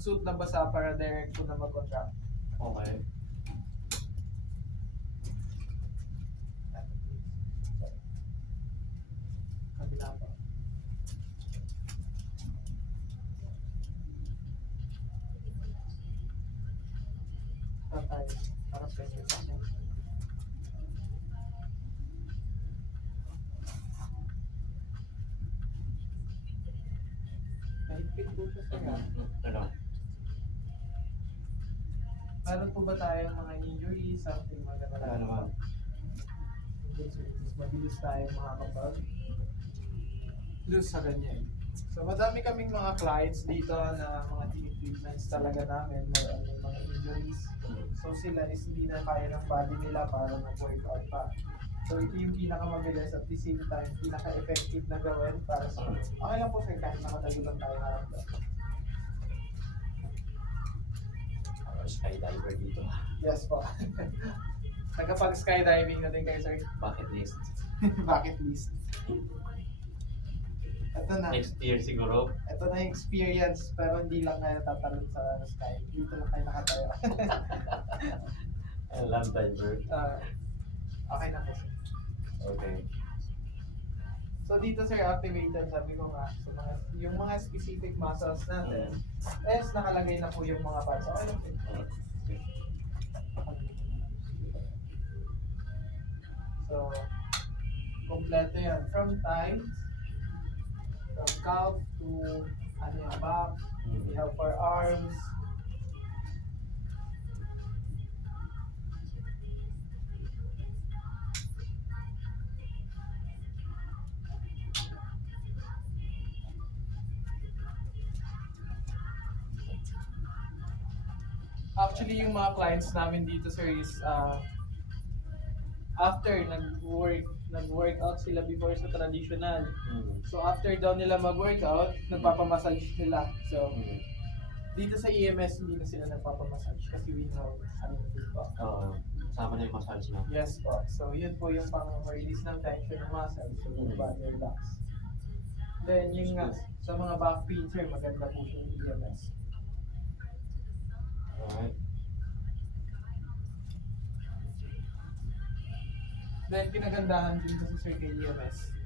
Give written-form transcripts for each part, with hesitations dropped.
suit na basa para direct po na mag-contract. Okay. Kabila pa. Tatay, para special sa akin. Mahigpit po siya sa Ano? Meron po ba tayong mga injury, something Wala magandang naman. mas mabilis tayong makakapag lose sa ganyan. So madami kaming mga clients dito na mga treatments talaga namin, may mga injuries. So sila is hindi na kaya ng body nila para mag-workout pa. So ito yung pinakamabilis at the same time, pinaka-effective na gawin para sa okay lang po sir, kahit nakatayo lang tayo harap lang. Skydiver dito. Yes po. Nagkapag-skydiving na din kayo sir. Bucket list. Bucket list. Ito na. Next year siguro. Ito na yung experience, pero hindi lang na natatalon sa sky. Dito lang kayo nakatayo. Land diver. Okay na po sir. Okay. So dito sir, activated, sabi ko nga, so yung mga specific muscles natin, nakalagay na po yung mga parts. Okay lang sir. So, kompleto yan. From thighs, from calf to back, we have for arms. Actually, yung mga clients namin dito sir is after nag-workout sila before sa traditional. So after daw nila mag-workout, nagpapamassage sila. So dito sa EMS hindi na sila nagpapamassage kasi we know dito. Oo. Kasama na yung massage na. Yes po. So yun po yung pang-release ng tension ng muscle. So body relax. Then yung sa mga back pain sir, maganda po yung EMS. Alright. Then kinagandahan din kasi sir kay EMS.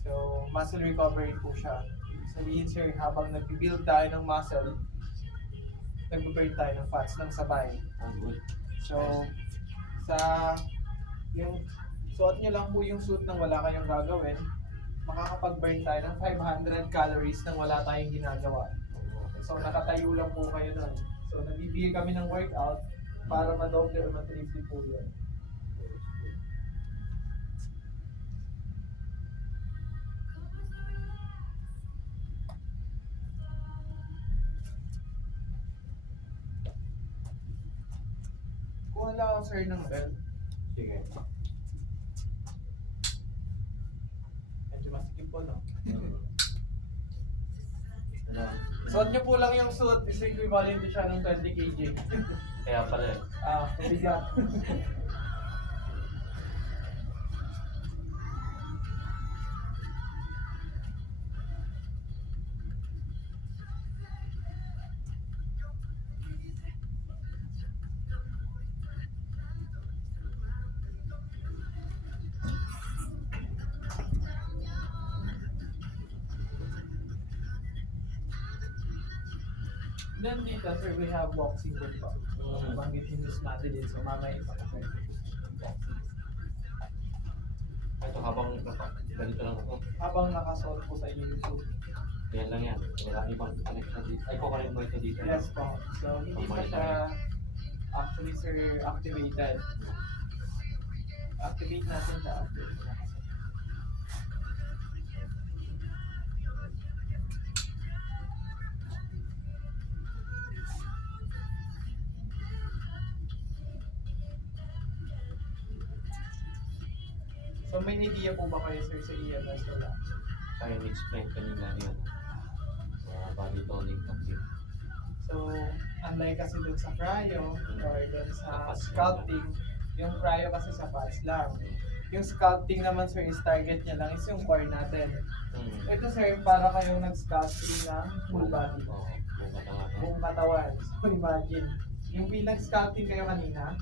So muscle recovery po siya. Ibig sabihin sir, habang nag-build tayo ng muscle, nag-burn tayo ng fats ng sabay. Good. So yung suot nyo lang po yung suit nang wala kayong gagawin, makakapag-burn tayo ng 500 calories nang wala tayong ginagawa. So nakatayo lang po kayo nun. So nagbibigay kami ng workout para madoble or matriple po yun. Kuha lang ako sir ng belt. Sige. Medyo masikip po no? Ano? Suot nyo po lang yung suit, is equivalent siya ng 20 kg. Kaya pala eh. Mabigat. Then dito sir, we have boxing din po. So banggitin news natin din, so mamaya ipakasaya ko yung boxing. Ito habang ganito lang ako. Habang nakasuot po sa inyo yung suit. Yan lang yan. Wala ibang connection dito. Ay, kukunin mo ito dito. Yes po. So hindi pa siya actually sir activated. Activate natin siya. So may idea po ba kayo sir sa EMS wala? Kaya ni-explain kanina yun. Body toning technique. So unlike kasi dun sa cryo or dun sa sculpting, yung cryo kasi sa fats lang. Yung sculpting naman sir is target niya lang is yung core natin. Ito sir, para kayong nag-sculpting ng full body. Oo. Buong katawan. Buong katawan. So imagine, yung feeling sculpting kayo kanina,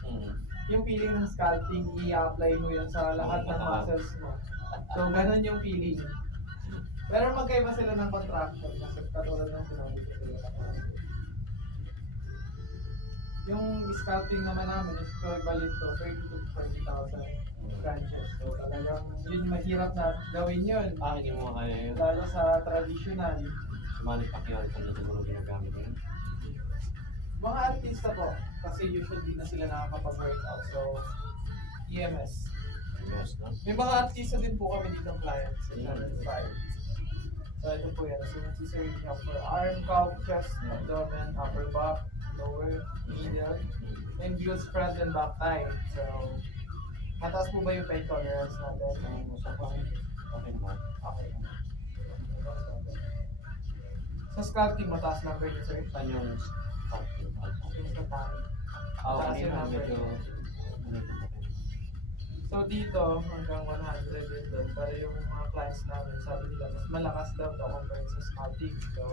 yung feeling ng sculpting, i-apply mo yun sa lahat ng muscles mo. So ganun yung feeling. Pero magkaiba sila ng contraction kasi katulad ng sinabi ko sila. Yung sculpting naman namin is equivalent to 30 to 40,000 branches. So talagang yun mahirap na gawin yun. Hindi mo kaya yun. Lalo sa traditional. Si Manny Pacquiao, ito na siguro ginagamit yun. Mga artista po, kasi usually na sila nakakapag-workout. So, EMS. Yes, no? May mga artista din po kami dito clients sa Channel 5. So ito po yan. So nagsisering niya for arm, calf, chest, abdomen, upper back, lower, middle, and glutes, front and back thigh. So, mataas po ba yung pain tolerance natin? Sa pang, okay naman. Okay. Sa sculpting, mataas number niyo, sir? Saan yung sculpting? Yung sa thigh. Kanina medyo... So dito, hanggang 100 din doon. Pero yung mga clients namin, sabi nila, mas malakas daw to compared sa sculpting. So,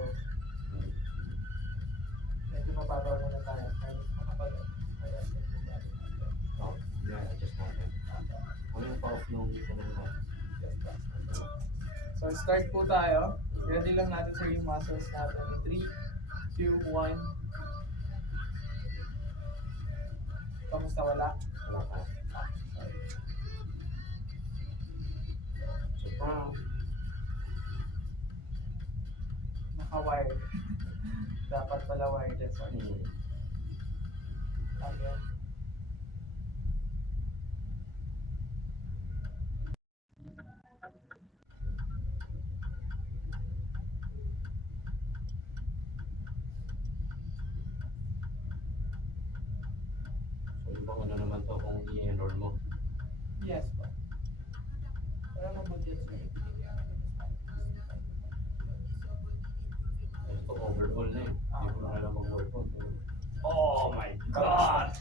medyo mababaw muna tayo. Kaya makapag-adjust na yung body natin. Yeah, adjust natin. Ano yung pa-off nung So, start po tayo. Ready lang natin sir yung muscles natin. 3, 2, 1. Kamusta wala? Wala ka. So, Naka-wire. Dapat pala wireless. Okay. So, ibang ano naman to kung i-enroll mo. Yes po. Pero mabuti sir. Ito overall na eh. Hindi ko na alam mag-workout. Oh my God!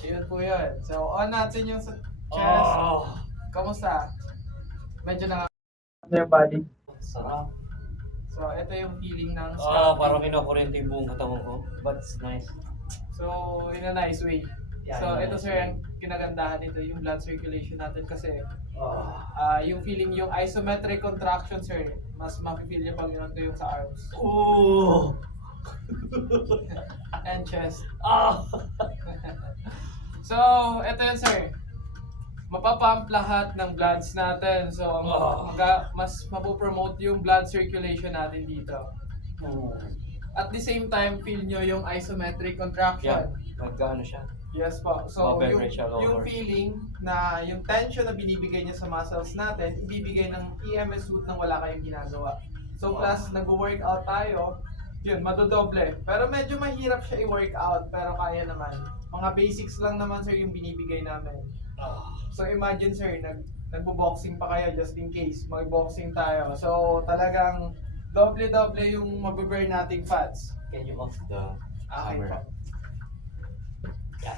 Yun po yun. So, on natin yung sa chest. Kamusta? Medyo yung body. Sarap. So, ito yung feeling ng Parang kinukurente yung buong katawan ko. But it's nice. So, in a nice way. Yeah, So, in a ito nice sir, way. ang kinagandahan nito, yung blood circulation natin kasi yung feeling, yung isometric contraction sir, mas mafe-feel niya pag yun yung sa arms. And chest. So, ito yun sir. Mapapump lahat ng bloods natin. So, mas mapopromote yung blood circulation natin dito. At the same time, feel nyo yung isometric contraction. Nagkaano siya? Yes po. So, yung, Vibrate siya lower. yung feeling na yung tension na binibigay niya sa muscles natin, ibibigay ng EMS suit nang wala kayong ginagawa. So, plus, nag-workout tayo, yun, madodoble. Pero medyo mahirap siya i-workout, pero kaya naman. Mga basics lang naman, sir, yung binibigay namin. So, imagine, sir, nagbo-boxing pa kayo just in case. Mag-boxing tayo. So, talagang doble-doble yung mabiburn nating fats. Can you off the Okay camera? po. Yeah.